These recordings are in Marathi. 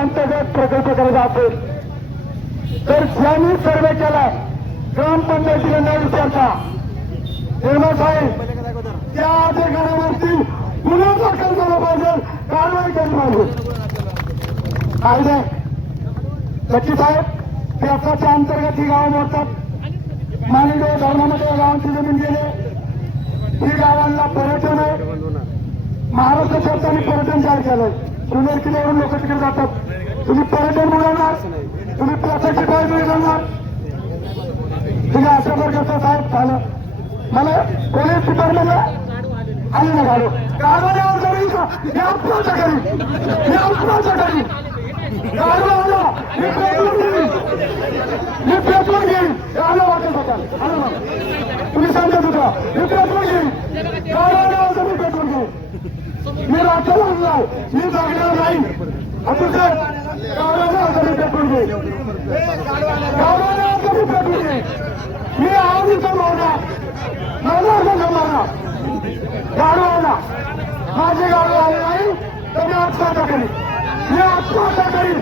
अंतर्गत प्रकल्प करायचा असेल तर ज्यांनी सर्वे केला ग्रामपंचायतीला न विचारता निर्मळ साहेब त्या अधिकाऱ्यावरती गुन्हा दाखल झाला पाहिजे, कारवाई केली पाहिजे. कायदे नक्की साहेब त्याच्या अंतर्गत ही गावं मोडतात. मानवीय धर्मामध्ये गावांची जमीन गेले. ही गावांना पर्यटन आहे. महाराष्ट्र सरकारने पर्यटन जाहीर केलंय. सुंदर किल्ल्यावरून लोक तिकडे जातात. तुम्ही पर्यटन बुडवणार, तुम्ही प्रत्यक्ष काय जाणार. तुम्ही अशा प्रकारचा साहेब झालं. मला पोलीस डिपार्टमेंटला आली ना गाडो गाडवाल्यावर जरी मी आत्महत्या करीन, मी आत्महत्या करीन. गाडवाला मी पेट्रोल घेईन. आलं वाटत होता तुम्ही सांगत होता मी पेट्रोल घेईन. गाडवाल्यावर मी पेट्रोल घेईन. मी राज्याला आणलाय, मी जागणार नाही. अतिशय गाडवाल्यावर मी पेट्रोल घेईन. गाडवाल्यावर मी पेट्रोल घेईन. मी आज इथं मारणार मारणार गाडवाला माझी गाडी आली नाही तर मी आत्महत्या करीन. मी आत्महत्या करीन.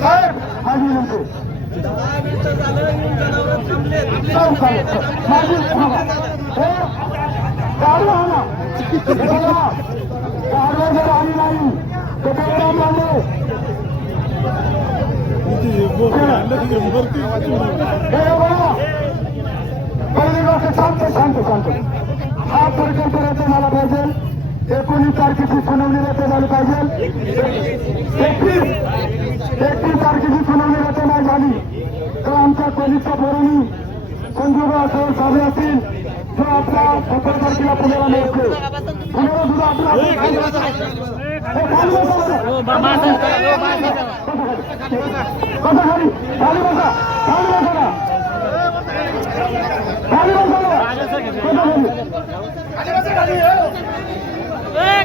साहेब माझी विनंती माझी गाडवा आला गाडवा जर आली नाही तर बेराम लागले. पहिली गोष्ट सांगतो हा प्रकल्प रद्द झाला पाहिजे. 19 तारखेची सुनावणी रद्द झाली पाहिजे. 31 तारखेची सुनावणी रद्द नाही झाली तर आमच्या पोलीसच्या पोरांनी संजूबा सर साबळे असतील जो आपला 17 तारखेला पुण्याला मिळतो. पुण्याला सुद्धा आपला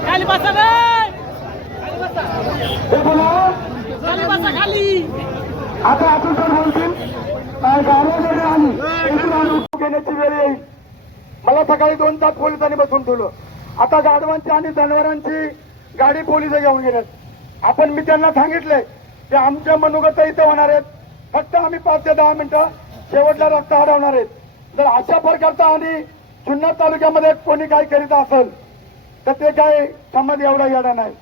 खाली बसा खाली. आता आपण सर बोलतील गावाकडे आली घेण्याची वेळ येईल. मला सकाळी 2 तास पोलिसांनी बसून ठेवलं. आता गाढवांची आणि जनावरांची गाडी पोलिस घेऊन गेल्यात. आपण मी त्यांना सांगितलंय की आमच्या मनोगत इथं होणार आहेत. फक्त आम्ही 5 ते 10 मिनिटं शेवटला रस्ता अडवणार आहेत. जर अशा प्रकारचा आणि जुन्नर तालुक्यामध्ये कोणी काय करीत असेल तर ते काय समज एवढा येणार नाही.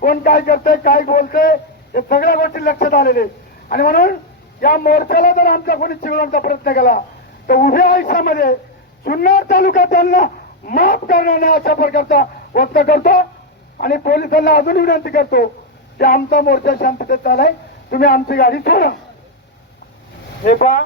कोण काय करतंय काय बोलतंय हे सगळ्या गोष्टी लक्षात आलेले. आणि म्हणून या मोर्चाला जर आमचा कोणी चिघळण्याचा प्रयत्न केला तर उभ्या आयुष्यामध्ये जुन्नर तालुका त्यांना माफ करणार नाही अशा प्रकारचा व्यक्त करतो. आणि पोलिसांना अजून विनंती करतो की आमचा मोर्चा शांततेत चालाय, तुम्ही आमची गाडी सोडा. हे पहा